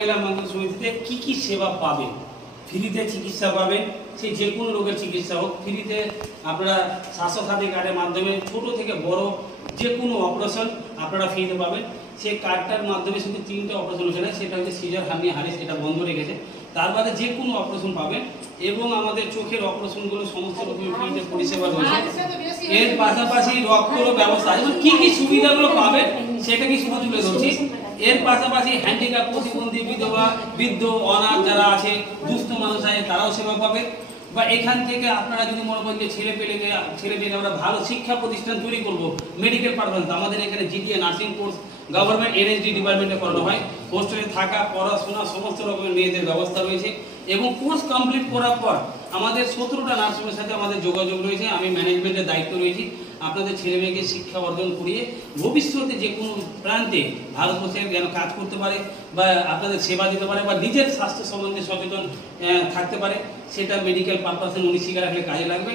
সমিতিতে কি কি সেবা পাবেন? ফ্রিতে চিকিৎসা পাবেন, সেই যে কোনো রোগের চিকিৎসা হোক ফ্রিতে। আপনারা স্বাস্থ্যসাথী কার্ডের মাধ্যমে ছোট থেকে বড় যে কোনো অপারেশন আপনারা ফ্রিতে পাবেন। সেই কার্ডটার মাধ্যমে শুধু 3টে অপারেশন হচ্ছে না, সেটা হচ্ছে সিজার, হার্নিয়া, হাড়িস, এটা বন্ধ রেখেছে। তার বাদে যে কোনো অপারেশন পাবেন এবং আমাদের চোখের অপারেশনগুলো সমস্ত রকমের ফ্রিতে পরিষেবা রয়েছে। এর পাশাপাশি রক্তেরও ব্যবস্থা আছে। কি কি সুবিধাগুলো পাবেন সেটা কি শুধু তুলে ধরছি। এর পাশাপাশি হ্যান্ডিক্যাপ, প্রতিবন্ধী, বিধবা, বৃদ্ধ, অনাথ যারা আছে, দুস্থ মানুষ আছে, তারাও সেবা পাবে। বা এখান থেকে আপনারা যদি মনে করেন যে ছেলে পেলে আমরা ভালো শিক্ষা প্রতিষ্ঠান তৈরি করব মেডিকেল পারপাস, আমাদের এখানে GTA nursing course government NSD ডিপার্টমেন্টে করানো হয়। হোস্টেলে থাকা, পড়াশোনা সমস্ত রকমের মেয়েদের ব্যবস্থা রয়েছে এবং কোর্স কমপ্লিট করার পর আমাদের 17টা নার্সিংয়ের সাথে আমাদের যোগাযোগ রয়েছে। আমি ম্যানেজমেন্টের দায়িত্ব রয়েছি। আপনাদের ছেলে মেয়েকে শিক্ষা অর্জন করিয়ে ভবিষ্যতে যে কোনো প্রান্তে ভারতবর্ষে যেন কাজ করতে পারে বা আপনাদের সেবা দিতে পারে বা নিজের স্বাস্থ্য সম্বন্ধে সচেতন থাকতে পারে, সেটা মেডিকেল পারপাসে উনি শিক্ষা রাখলে কাজে লাগবে।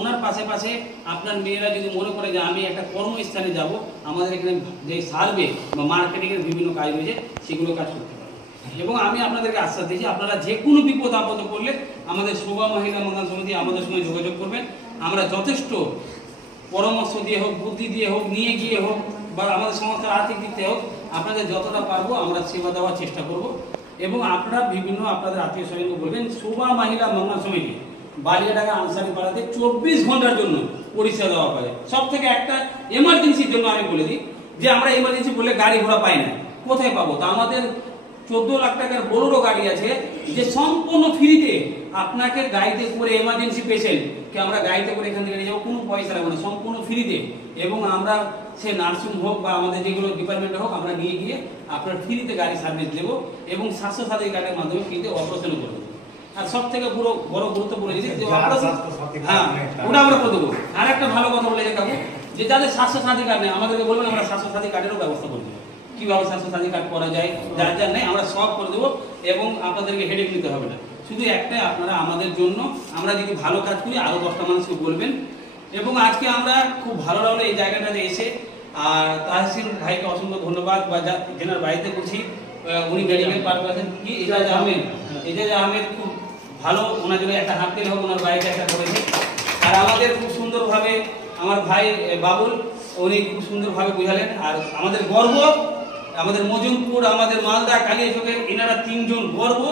ওনার পাশে আপনার মেয়েরা যদি মনে করে যে আমি একটা কর্মস্থানে যাব, আমাদের এখানে যে সার্ভে বা মার্কেটিংয়ের বিভিন্ন কাজ রয়েছে সেগুলো কাজ করতে পারে। এবং আমি আপনাদেরকে আশ্বাস দিচ্ছি, আপনারা যে কোনো বিপদ আপদ করলে আমাদের শোভা মহিলা মঙ্গল সমিতি আমাদের সঙ্গে যোগাযোগ করবেন। আমরা যথেষ্ট পরামর্শ দিয়ে হোক, বুদ্ধি দিয়ে হোক, নিয়ে গিয়ে হোক বা আমাদের সংস্থার আর্থিক দিক থেকে হোক, আপনাদের যতটা পারবো আমরা সেবা দেওয়ার চেষ্টা করব। এবং আপনারা বিভিন্ন আপনাদের আত্মীয় স্বজনকে বলবেন শোভা মহিলা মঙ্গল সমিতি বালিয়াডাঙ্গা আনসারি পাড়াতে 24 ঘন্টার জন্য পরিষেবা দেওয়া হয়। সব থেকে একটা এমার্জেন্সির জন্য আমি বলে দিই যে আমরা এমার্জেন্সি বলে গাড়ি ঘোড়া পাই না, কোথায় পাবো? তা আমাদের 14 লাখ টাকার বড় গাড়ি আছে যে সম্পূর্ণ ফ্রিতে আপনাকে গাড়িতে করে এমার্জেন্সি পেশেন্টকে আমরা গাড়িতে করে এখান থেকে নিয়ে যাবো, কোনো পয়সা লাগবে না, সম্পূর্ণ ফ্রিতে। এবং আমরা সে নার্সিং হোক বা আমাদের যেগুলো ডিপার্টমেন্টে হোক আমরা নিয়ে গিয়ে আপনার ফ্রিতে গাড়ি সার্ভিস দেবো এবং স্বাস্থ্যসাথী কার্ডের মাধ্যমে ফ্রিতে অপারেশন করবো। আর সব থেকে বড় গুরুত্বপূর্ণ জিনিস যে ওটা আমরা করে দেবো। আর একটা ভালো কথা বলে কাকু, যে যাদের স্বাস্থ্যসাথী কার্ড নেই আমাদেরকে বলবেন, আমরা স্বাস্থ্যসাথী কার্ডেরও ব্যবস্থা করে দেবো। কিভাবে স্বাস্থ্যসাথী কার্ড করা যায়, যার নেই আমরা সব করে দেবো এবং আপনাদেরকে হেডেক নিতে হবে না। শুধু একটাই, আপনারা আমাদের জন্য আমরা যদি ভালো কাজ করি আরো 10টা মানুষকে বলবেন। এবং আজকে আমরা খুব ভালো লাগলো এই জায়গাটাতে এসে। আর তাহসিন ভাইকে অসংখ্য ধন্যবাদ, বা যেনার বাড়িতে করছি উনি মেডিকেল পারপাসে কি এজাজ আহমেদ খুব ভালো, ওনার জন্য একটা হাত পেলে হোক, ওনার বাড়িতে একটা করেছে। আর আমাদের খুব সুন্দরভাবে আমার ভাই বাবুল উনি খুব সুন্দরভাবে বুঝালেন। আর আমাদের গর্ব, আমাদের মজুমপুর, আমাদের মালদা, কালিয়াচকের এনারা 3জন গর্ব।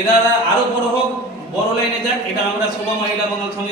এনারা আরো বড় হোক, বড় লাইনে যাক, এটা আমরা শোভা মহিলা মঙ্গল সমিতি